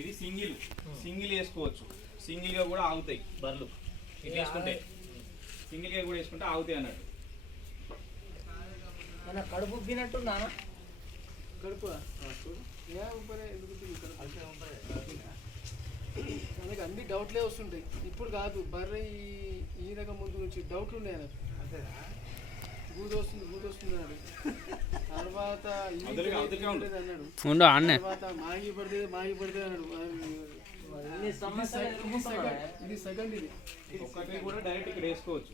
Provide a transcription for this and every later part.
ఇది single single వేసుకోవచ్చు, సింగిల్గా కూడా ఆగుతాయి బర్రెలు. ఇది వేసుకుంటే సింగిల్గా కూడా వేసుకుంటే ఆగుతాయి అన్నట్టు. కడుపు ఉబ్బినట్టుందా కడుపు మనకి అన్ని డౌట్లే వస్తుంటాయి. ఇప్పుడు కాదు, బర్రె ఈ రకం ముందు నుంచి డౌట్లు ఉన్నాయి నాకు. గూడు వస్తుంది అన్నాడు, తర్వాత అన్నాడు, తర్వాత మాగి పడితే అన్నాడు. ఇది సెకండ్. ఇది ఒక్కటి కూడా డైరెక్ట్ ఇక్కడ వేసుకోవచ్చు.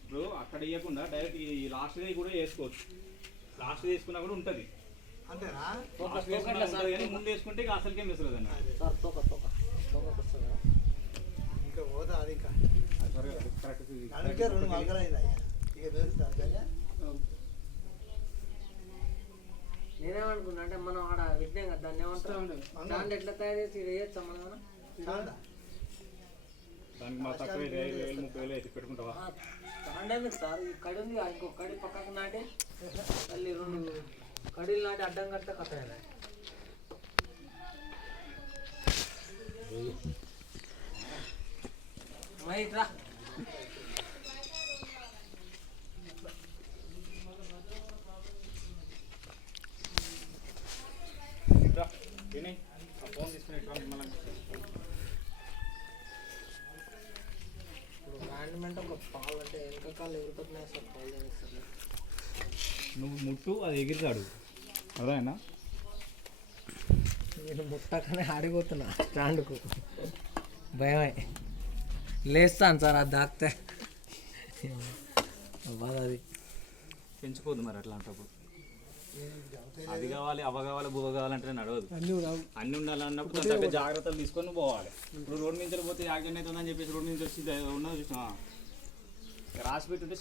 ఇప్పుడు అక్కడ వేయకుండా డైరెక్ట్ ఈ లాస్ట్ డే కూడా వేసుకోవచ్చు. లాస్ట్ వేసుకున్నా కూడా ఉంటుంది, ముందు వేసుకుంటే ఇక అసలుకే మిసలేదు అన్నమాట. ఇంకా పోదా అది నేనేమనుకున్నా అంటే మనం ఆడ విజ్ఞాం కదా, దాన్ని ఏమంటారు, దాన్ని ఎట్లా తయారు చేసి వేయచ్చా మనం? దానికి మా తక్కువ 20,000-30,000 అయితే పెట్టుకుంటావా? స్టాండ్ సార్, ఈ కడి ఉంది, ఇంకొక కడి పక్కకు నాటి మళ్ళీ 2 కడీలు నాటి అడ్డం కడితే కథ. రా ఫోన్ తీసుకుని మేనేజ్మెంట్ ఒక పాలు అంటే వెనకాల ఎగురుతున్నాయి సార్, పాలు చేస్తారు. నువ్వు ముట్టు అది ఎగిరితాడు, అదేనా? నేను ముట్టకనే ఆడిపోతున్నా స్టాండ్కు, భయమే లేస్తాను సార్, అది దాక్తే బాధ. అది పెంచుకోవద్దు మరి అట్లాంటప్పుడు. అది కావాలి, అవ కావాలి, బువ్వ కావాలంటే నడవదు. అన్ని ఉండాలన్నప్పుడు తగ్గ జాగ్రత్తలు తీసుకొని పోవాలి. ఇప్పుడు రోడ్డు నుంచి పోతే యాక్సిడెంట్ అవుతుందని చెప్పేసి రోడ్డు నుంచి వచ్చి ఉన్నది చూసినా రాసి పెట్టుంటే